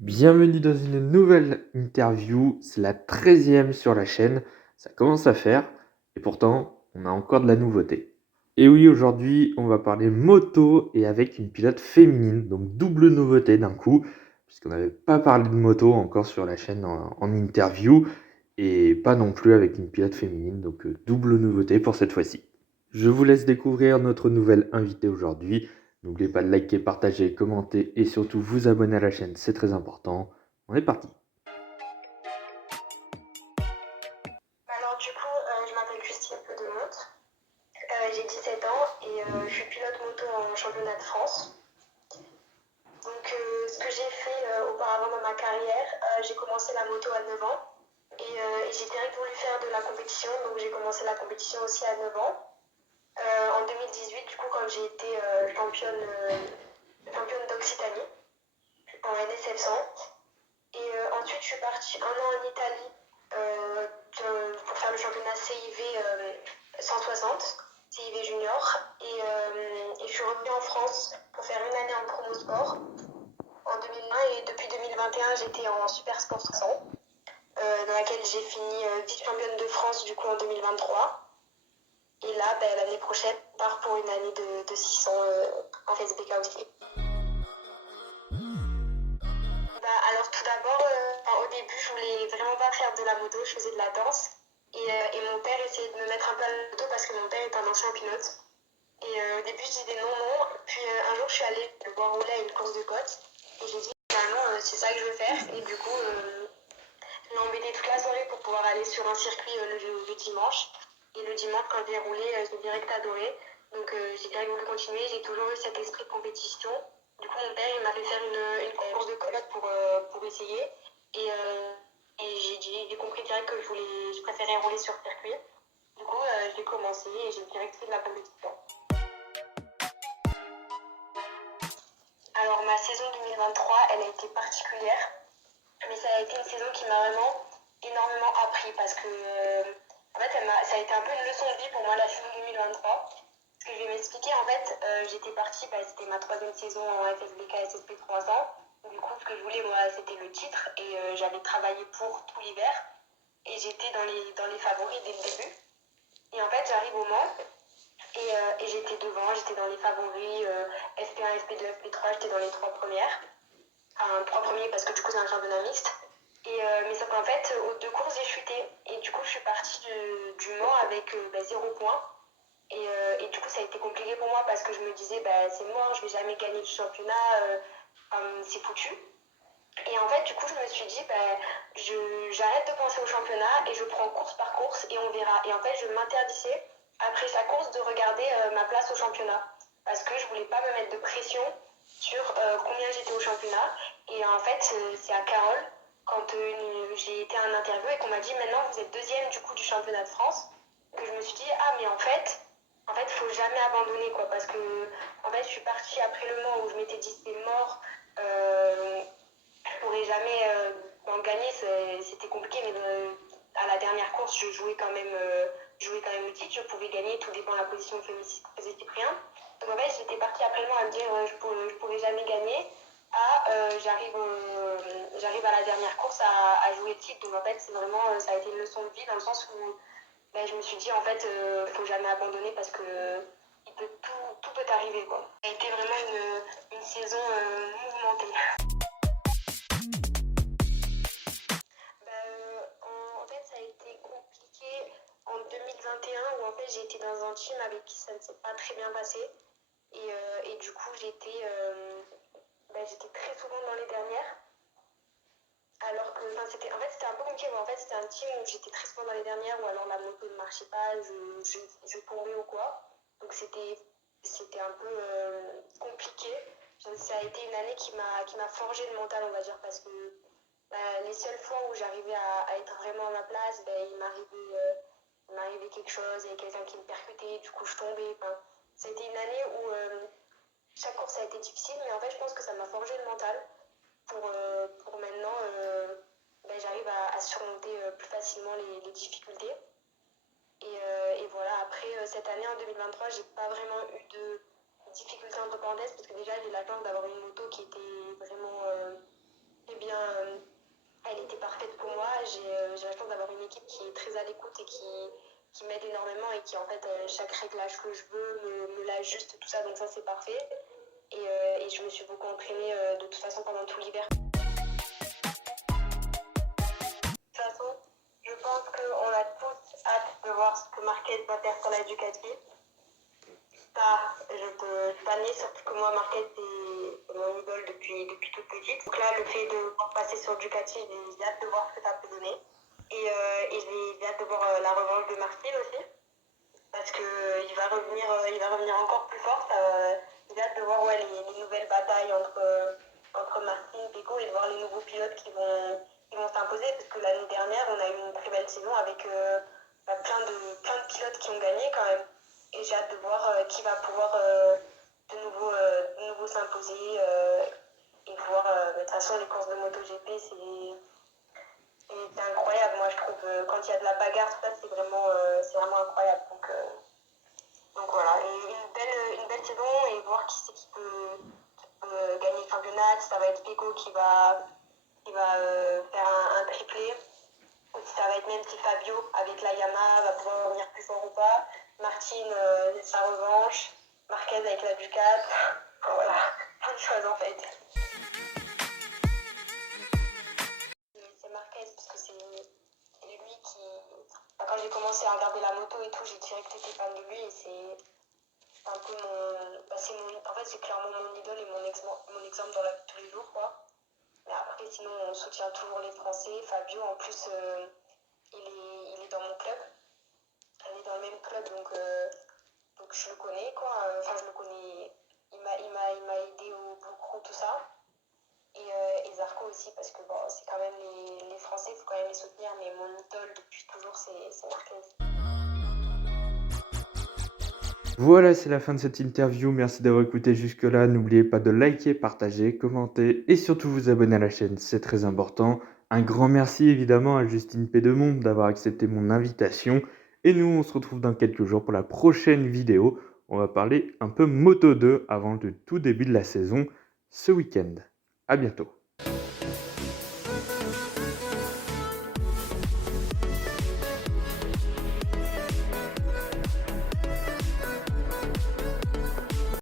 Bienvenue dans une nouvelle interview, c'est la 13e sur la chaîne, ça commence à faire, et pourtant on a encore de la nouveauté. Et oui, aujourd'hui on va parler moto et avec une pilote féminine, donc double nouveauté d'un coup, puisqu'on n'avait pas parlé de moto encore sur la chaîne en interview, et pas non plus avec une pilote féminine, donc double nouveauté pour cette fois-ci. Je vous laisse découvrir notre nouvelle invitée aujourd'hui. N'oubliez pas de liker, partager, commenter et surtout vous abonner à la chaîne, c'est très important. On est parti. Je m'appelle Justine Pedemonte, j'ai 17 ans et je suis pilote moto en championnat de France. Ce que j'ai fait auparavant dans ma carrière, j'ai commencé la moto à 9 ans et j'ai direct voulu faire de la compétition, donc j'ai commencé la compétition aussi à 9 ans. En 2018, du coup, quand j'ai été championne d'Occitanie en NSF 100. Ensuite, je suis partie un an en Italie pour faire le championnat CIV 160, CIV junior. Et je suis revenue en France pour faire une année en promo sport en 2020. Et depuis 2021, j'étais en Super Sport 300, dans laquelle j'ai fini vice-championne de France du coup en 2023. Et là, l'année prochaine, on part pour une année de 600 en FSBK aussi. Alors tout d'abord, au début, je voulais vraiment pas faire de la moto, je faisais de la danse. Et mon père essayait de me mettre un peu à la moto parce que mon père est un ancien pilote. Au début, je disais non, non. Puis un jour, je suis allée le voir rouler à une course de côte. Et j'ai dit, non, c'est ça que je veux faire. Et du coup, je l'ai embêté toute la soirée pour pouvoir aller sur un circuit le dimanche. Et le dimanche, quand j'ai roulé, j'ai direct adoré. Donc j'ai direct voulu continuer. J'ai toujours eu cet esprit de compétition. Du coup, mon père, il m'a fait faire une course de côte pour essayer. Et j'ai compris direct que je préférais rouler sur circuit. Du coup, j'ai commencé et j'ai direct fait de la compétition. Alors, ma saison 2023, elle a été particulière. Mais ça a été une saison qui m'a vraiment énormément appris parce que, en fait, ça a été un peu une leçon de vie pour moi, la saison 2023. Ce que je vais m'expliquer, en fait, j'étais partie, c'était ma 3e saison en FSBK SSP 300. Du coup, ce que je voulais, moi, c'était le titre et j'avais travaillé pour tout l'hiver. Et j'étais dans les favoris dès le début. Et en fait, j'arrive au Mans et j'étais devant, j'étais dans les favoris FP1, FP2, FP3, j'étais dans les 3 premières. Enfin, 3 premiers parce que du coup, c'est un championnat mixte. Mais sauf qu'en fait, aux 2 courses, j'ai chuté. Et du coup, je suis partie du Mans avec 0 points. Et du coup, ça a été compliqué pour moi parce que je me disais, c'est mort, je vais jamais gagner du championnat, c'est foutu. Et en fait, du coup, je me suis dit, j'arrête de penser au championnat et je prends course par course et on verra. Et en fait, je m'interdisais, après chaque course, de regarder ma place au championnat. Parce que je voulais pas me mettre de pression sur combien j'étais au championnat. Et en fait, c'est à Carole, quand j'ai été à un interview et qu'on m'a dit, maintenant, vous êtes 2e du coup du championnat de France, que je me suis dit, ah, mais en fait, faut jamais abandonner, quoi. Parce que, en fait, je suis partie après le Mans où je m'étais dit, c'est mort. Je pourrais jamais en gagner, c'était compliqué, mais à la dernière course, je jouais quand même le titre, je pouvais gagner, tout dépend de la position que faisait Cyprien. Donc en fait, j'étais partie après moi à me dire je pourrais jamais gagner, j'arrive à la dernière course à jouer le titre. Donc en fait, c'est vraiment, ça a été une leçon de vie dans le sens où je me suis dit en fait, faut jamais abandonner parce que tout peut arriver, quoi. Ça a été vraiment une saison mouvementée. En fait, ça a été compliqué en 2021 où en fait j'ai été dans un team avec qui ça ne s'est pas très bien passé et du coup j'étais très souvent dans les dernières alors que c'était un peu compliqué mais en fait c'était un team où j'étais très souvent dans les dernières ou alors la moto ne marchait pas, je tombais ou quoi, donc c'était un peu compliqué. Ça a été une année qui m'a forgé le mental, on va dire, parce que les seules fois où j'arrivais à être vraiment à ma place, il m'arrivait quelque chose, il y avait quelqu'un qui me percutait, du coup je tombais. Enfin, c'était une année où chaque course a été difficile, mais en fait je pense que ça m'a forgé le mental pour maintenant, j'arrive à surmonter plus facilement les difficultés. Et voilà, après cette année en 2023, j'ai pas vraiment eu de difficultés entre parenthèses parce que déjà j'ai la chance d'avoir une moto qui était vraiment bien qui en fait chaque réglage que je veux me l'ajuste, tout ça, donc ça c'est parfait. Et je me suis beaucoup entraînée de toute façon pendant tout l'hiver. De toute façon, je pense qu'on a tous hâte de voir ce que Marquez va faire sur la Ducati. Ça, je peux faner, surtout que moi, Marquez, c'est mon idole depuis toute petite. Donc là, le fait de passer sur Ducati, j'ai hâte de voir ce que ça peut donner. Et j'ai hâte de voir la revanche de Marquez aussi. Parce qu'il va revenir encore plus fort. J'ai hâte de voir les nouvelles batailles entre Martin, Pecco et de voir les nouveaux pilotes qui vont s'imposer. Parce que l'année dernière, on a eu une très belle saison avec plein de pilotes qui ont gagné quand même. Et j'ai hâte de voir qui va pouvoir de nouveau s'imposer et voir. De toute façon, les courses de MotoGP, c'est incroyable. Moi, je trouve quand il y a de la bagarre, tout ça, c'est vraiment incroyable. Donc voilà, et une belle saison et voir qui c'est qui peut gagner le championnat. Si ça va être Pecco qui va faire un triplé. Ou si ça va être même si Fabio avec la Yamaha va pouvoir revenir plus fort ou pas. Martine, sa revanche. Marquez avec la Ducat. Enfin, voilà, plein de choses en fait. C'est Marquez parce que c'est lui qui. Quand j'ai commencé à regarder la moto et tout, j'ai direct été fan de lui et c'est un peu en fait, c'est clairement mon idole et mon exemple dans la vie de tous les jours, quoi. Mais après, sinon, on soutient toujours les Français. Fabio, en plus, il est dans mon club. On est dans le même club, donc je le connais, quoi. Enfin, je le connais. Il m'a aidé au Blue tout ça. Et Zarco aussi, parce que bon, c'est quand même les Français, il faut quand même les soutenir. Mais mon idole depuis toujours, c'est Marquez. Voilà, c'est la fin de cette interview. Merci d'avoir écouté jusque-là. N'oubliez pas de liker, partager, commenter et surtout vous abonner à la chaîne, c'est très important. Un grand merci évidemment à Justine Pédemont d'avoir accepté mon invitation. Et nous, on se retrouve dans quelques jours pour la prochaine vidéo. On va parler un peu Moto 2 avant le tout début de la saison ce week-end. À bientôt.